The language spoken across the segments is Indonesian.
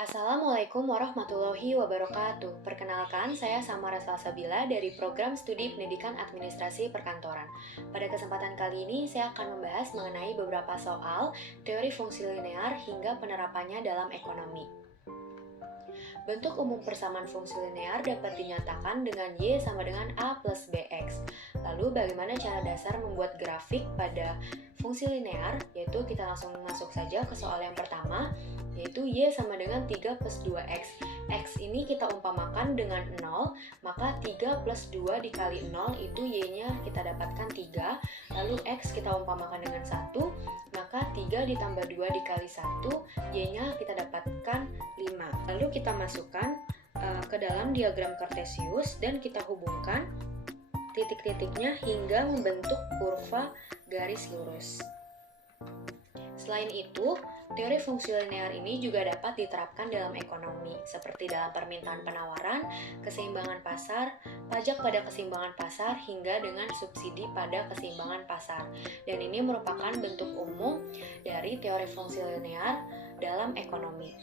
Assalamualaikum warahmatullahi wabarakatuh. Perkenalkan, saya Samara Salsabila dari Program Studi Pendidikan Administrasi Perkantoran. Pada kesempatan kali ini, saya akan membahas mengenai beberapa soal teori fungsi linear hingga penerapannya dalam ekonomi. Bentuk umum persamaan fungsi linear dapat dinyatakan dengan Y sama dengan A plus BX. Lalu bagaimana cara dasar membuat grafik pada fungsi linear? Yaitu kita langsung masuk saja ke soal yang pertama, yaitu Y sama dengan 3 plus 2X. X ini kita umpamakan dengan 0, maka 3 plus 2 dikali 0 itu Y-nya kita dapatkan 3. Lalu X kita umpamakan dengan 1, maka 3 ditambah 2 dikali 1, Y-nya kita dapatkan 5. Lalu kita masukkan ke dalam diagram Cartesius dan kita hubungkan titik-titiknya hingga membentuk kurva garis lurus. Selain itu, teori fungsi linear ini juga dapat diterapkan dalam ekonomi, seperti dalam permintaan penawaran, keseimbangan pasar, pajak pada keseimbangan pasar, hingga dengan subsidi pada keseimbangan pasar. Dan ini merupakan bentuk umum dari teori fungsi linear dalam ekonomi.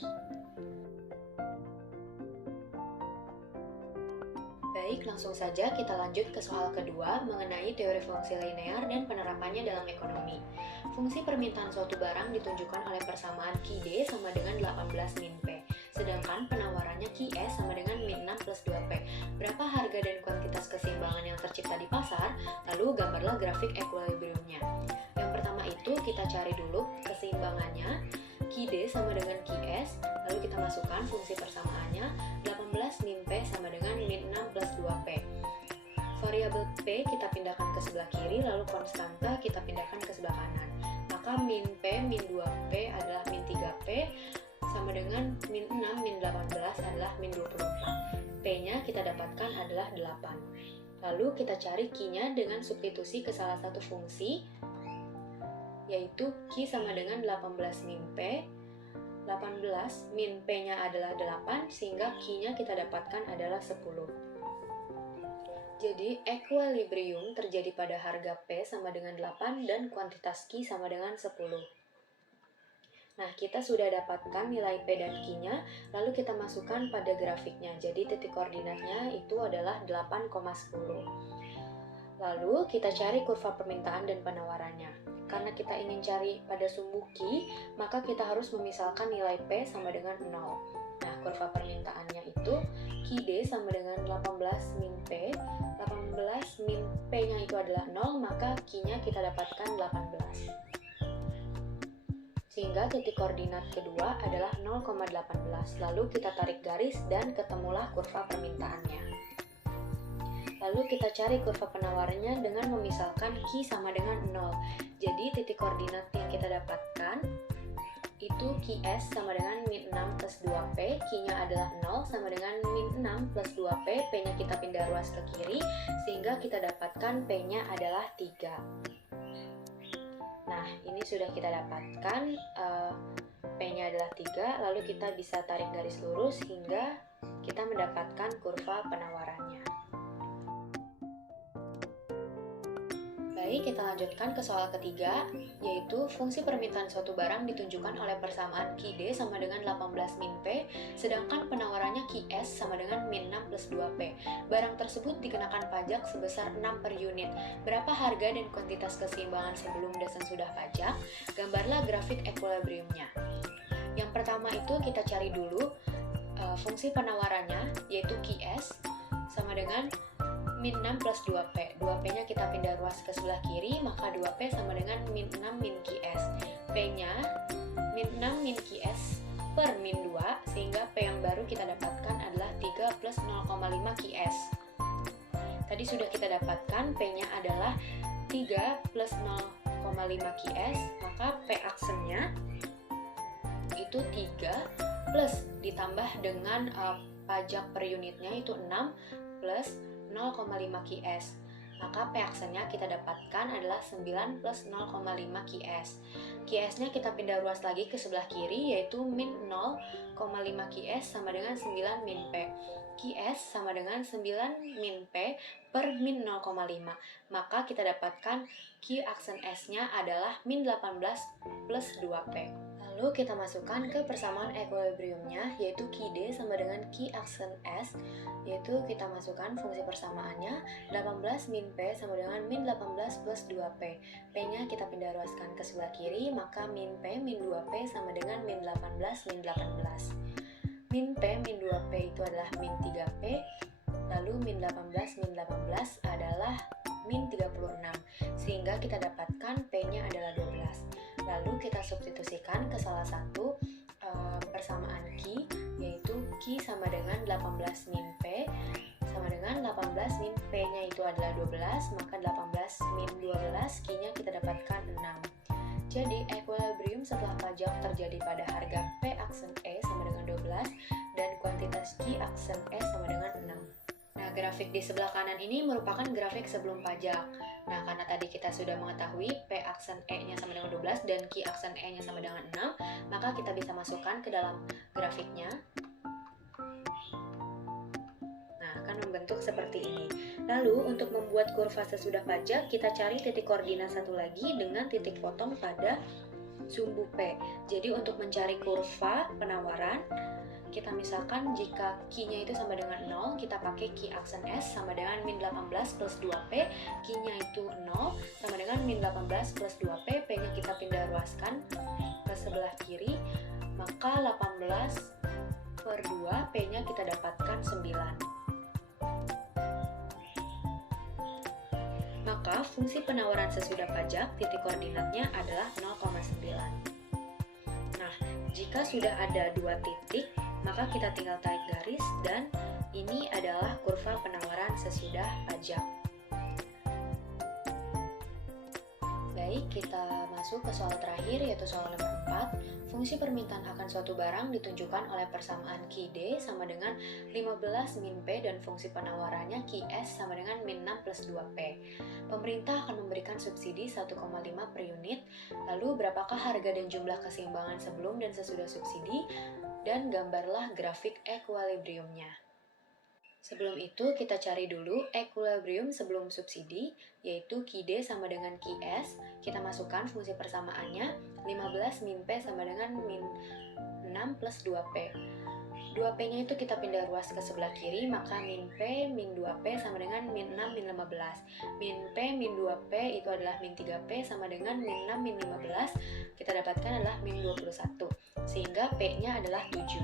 Baik, langsung saja kita lanjut ke soal kedua mengenai teori fungsi linear dan penerapannya dalam ekonomi. Fungsi permintaan suatu barang ditunjukkan oleh persamaan Q-D sama dengan 18 min P, sedangkan penawarannya Q-S sama dengan min 6 plus 2P. Berapa harga dan kuantitas keseimbangan yang tercipta di pasar? Lalu gambarlah grafik equilibriumnya. Yang pertama itu kita cari dulu keseimbangannya, Q-D sama dengan Q-S, lalu kita masukkan fungsi persamaannya, 18 min P sama dengan min 6 plus 2P. Variabel P kita pindahkan ke sebelah kiri, lalu konstanta kita pindahkan ke sebelah kanan. Maka min P, min 2P adalah min 3P, sama dengan min 6, min 18 adalah min 24. P-nya kita dapatkan adalah 8. Lalu kita cari Q-nya dengan substitusi ke salah satu fungsi, yaitu Q sama dengan 18 min P, 18 min P-nya adalah 8, sehingga Q-nya kita dapatkan adalah 10. Jadi, equilibrium terjadi pada harga P sama dengan 8 dan kuantitas Q sama dengan 10. Nah, kita sudah dapatkan nilai P dan Q-nya, lalu kita masukkan pada grafiknya. Jadi, titik koordinatnya itu adalah 8,10. Lalu, kita cari kurva permintaan dan penawarannya. Karena kita ingin cari pada sumbu Q, maka kita harus memisalkan nilai P sama dengan 0. Nah, kurva permintaannya itu Q-D sama dengan 18 min P, 18 min P-nya itu adalah 0, maka Q-nya kita dapatkan 18. Sehingga titik koordinat kedua adalah 0,18. Lalu kita tarik garis dan ketemulah kurva permintaannya. Lalu kita cari kurva penawarannya dengan memisalkan Q sama dengan 0. Jadi titik koordinat yang kita dapatkan itu Qs sama dengan min 6 plus 2P, Q-nya adalah 0 sama dengan min 6 plus 2P, P-nya kita pindah ruas ke kiri, sehingga kita dapatkan P-nya adalah 3. Nah, ini sudah kita dapatkan P-nya adalah 3, lalu kita bisa tarik garis lurus hingga kita mendapatkan kurva penawarannya. Baik, kita lanjutkan ke soal ketiga, yaitu fungsi permintaan suatu barang ditunjukkan oleh persamaan Q-D sama dengan 18 min P, sedangkan penawarannya Q-S sama dengan min 6 plus 2P. Barang tersebut dikenakan pajak sebesar 6 per unit. Berapa harga dan kuantitas keseimbangan sebelum dan sesudah pajak? Gambarlah grafik equilibriumnya. Yang pertama itu kita cari dulu fungsi penawarannya, yaitu Q-S sama dengan min 6 plus 2P. 2P-nya kita pindah ruas ke sebelah kiri, maka 2P sama dengan min 6 min Qs. P-nya min 6 min Qs per min 2, sehingga P yang baru kita dapatkan adalah 3 plus 0,5 Qs. Tadi sudah kita dapatkan P-nya adalah 3 plus 0,5 Qs, maka P aksennya itu 3 plus ditambah dengan pajak per unitnya itu 6 plus 0,5 Qs. Maka P aksennya kita dapatkan adalah 9 plus 0,5 Qs. Qs-nya kita pindah ruas lagi ke sebelah kiri, yaitu min 0,5 Qs sama dengan 9 min P. Qs sama dengan 9 min P per min 0,5. Maka kita dapatkan Q aksen S-nya adalah min 18 plus 2P. Lalu kita masukkan ke persamaan equilibriumnya, yaitu Ki D sama dengan Ki aksen S, yaitu kita masukkan fungsi persamaannya 18 min P sama dengan min 18 plus 2P. P-nya kita pindah ruaskan ke sebelah kiri, maka min P min 2P sama dengan min 18 min 18. Min P min 2P itu adalah min 3P, lalu min 18 min 18 adalah min 36, sehingga kita dapatkan P-nya adalah 12. Lalu kita substitusikan ke salah satu persamaan Ki, yaitu Ki sama dengan 18 min P sama dengan 18 min P-nya itu adalah 12, maka 18 min 12 Ki-nya kita dapatkan 6. Jadi equilibrium setelah pajak terjadi pada harga P aksen E sama dengan 12 dan kuantitas Ki aksen E sama dengan 6. Nah, grafik di sebelah kanan ini merupakan grafik sebelum pajak. Nah, karena tadi kita sudah mengetahui P aksen E-nya sama dengan 12 dan Q aksen E-nya sama dengan 6, maka kita bisa masukkan ke dalam grafiknya. Nah, akan membentuk seperti ini. Lalu, untuk membuat kurva sesudah pajak, kita cari titik koordinat satu lagi dengan titik potong pada sumbu P. Jadi, untuk mencari kurva penawaran, kita misalkan jika Q-nya itu sama dengan 0, kita pakai Q aksen S sama dengan min 18 plus 2P, Q-nya itu 0 sama dengan min 18 plus 2P, P-nya kita pindah ruaskan ke sebelah kiri, maka 18 per 2, P-nya kita dapatkan 9. Maka fungsi penawaran sesudah pajak, titik koordinatnya adalah 0,9. Nah, jika sudah ada dua titik, maka kita tinggal tarik garis dan ini adalah kurva penawaran sesudah pajak. Baik, kita masuk ke soal terakhir yaitu soal nomor 4. Fungsi permintaan akan suatu barang ditunjukkan oleh persamaan Ki D sama dengan 15 min P dan fungsi penawarannya Ki S sama dengan min 6 plus 2P. Pemerintah akan memberikan subsidi 1,5 per unit. Lalu berapakah harga dan jumlah keseimbangan sebelum dan sesudah subsidi? Dan gambarlah grafik equilibriumnya. Sebelum itu, kita cari dulu equilibrium sebelum subsidi, yaitu Ki D sama dengan Ki S. Kita masukkan fungsi persamaannya, 15 min P sama dengan min 6 plus 2P. 2P-nya itu kita pindah ruas ke sebelah kiri, maka min P min 2P sama dengan min 6 min 15. Min P min 2P itu adalah min 3P sama dengan min 6 min 15. Kita dapatkan adalah min 21, sehingga P-nya adalah 7.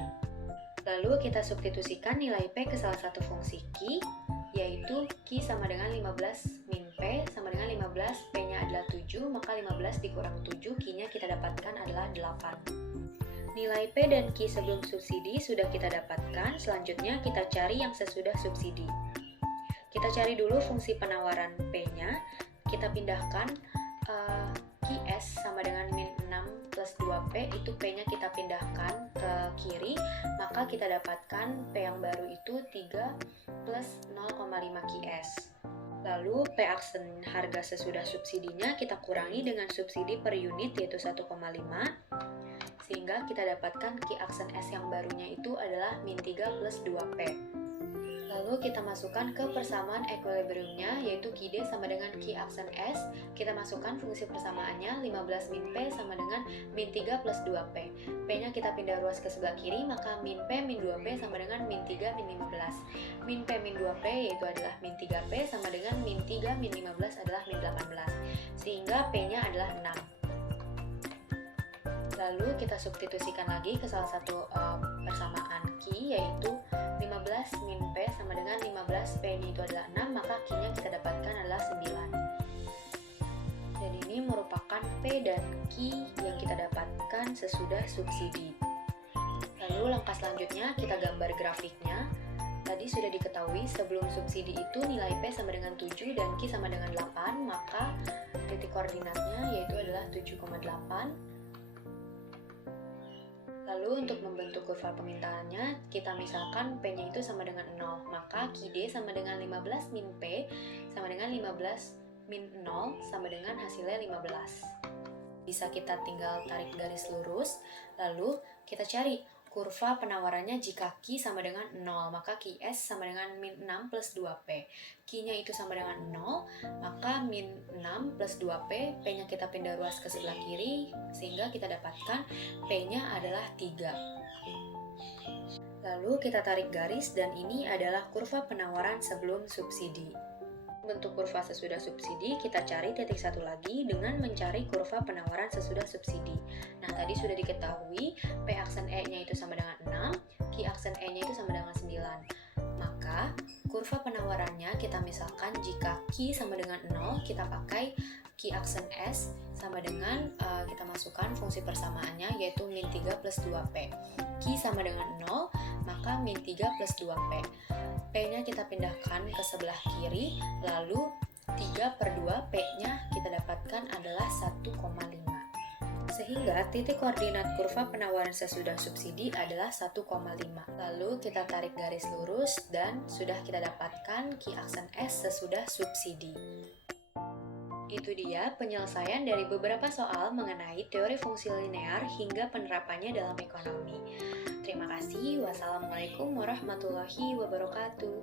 Lalu kita substitusikan nilai P ke salah satu fungsi Q, yaitu Q sama dengan 15 min P sama dengan 15, P-nya adalah 7, maka 15 dikurang 7, Q-nya kita dapatkan adalah 8. Nilai P dan Q sebelum subsidi sudah kita dapatkan, selanjutnya kita cari yang sesudah subsidi. Kita cari dulu fungsi penawaran P-nya, kita pindahkan Qs sama dengan min 6 plus 2P, itu P-nya kita pindahkan ke kiri, maka kita dapatkan P yang baru itu 3 plus 0,5 Qs. Lalu P aksen harga sesudah subsidinya kita kurangi dengan subsidi per unit yaitu 1,5, sehingga kita dapatkan Q aksen S yang barunya itu adalah min 3 plus 2P. Lalu kita masukkan ke persamaan equilibriumnya, yaitu Q D sama dengan Q aksen S. Kita masukkan fungsi persamaannya, 15 min P sama dengan min 3 plus 2P. P-nya kita pindah ruas ke sebelah kiri, maka min P min 2P sama dengan min 3 min 15. Min P min 2P yaitu adalah min 3P sama dengan min 3 min 15 adalah min 18. Sehingga P-nya adalah 6. Lalu kita substitusikan lagi ke salah satu persamaan Q, yaitu 15 min P sama dengan 15, P itu adalah 6, maka Q-nya kita dapatkan adalah 9. Dan ini merupakan P dan Q yang kita dapatkan sesudah subsidi. Lalu langkah selanjutnya kita gambar grafiknya. Tadi sudah diketahui sebelum subsidi itu nilai P sama dengan 7 dan Q sama dengan 8, maka titik koordinatnya yaitu adalah 7,8. Lalu untuk membentuk kurva permintaannya, kita misalkan P-nya itu sama dengan 0, maka Q D sama dengan 15 min P sama dengan 15 min 0 sama dengan hasilnya 15. Bisa kita tinggal tarik garis lurus, lalu kita cari kurva penawarannya jika Q sama dengan 0, maka QS sama dengan min 6 plus 2P. Q-nya itu sama dengan 0, maka min 6 plus 2P, P-nya kita pindah ruas ke sebelah kiri, sehingga kita dapatkan P-nya adalah 3. Lalu kita tarik garis dan ini adalah kurva penawaran sebelum subsidi. Bentuk kurva sesudah subsidi, kita cari titik satu lagi dengan mencari kurva penawaran sesudah subsidi. Nah, tadi sudah diketahui P aksen E-nya itu sama dengan 6, Q aksen E-nya itu sama dengan 9. Maka, kurva penawarannya kita misalkan jika Q sama dengan 0, kita pakai Q aksen S sama dengan, kita masukkan fungsi persamaannya yaitu min 3 plus 2P. Q sama dengan 0, maka min 3 plus 2P. P-nya kita pindahkan ke sebelah kiri, lalu 3 per 2 P-nya kita dapatkan adalah 1,5. Sehingga titik koordinat kurva penawaran sesudah subsidi adalah 1,5. Lalu kita tarik garis lurus dan sudah kita dapatkan Q aksen S sesudah subsidi. Itu dia penyelesaian dari beberapa soal mengenai teori fungsi linear hingga penerapannya dalam ekonomi. Terima kasih. Wassalamualaikum warahmatullahi wabarakatuh.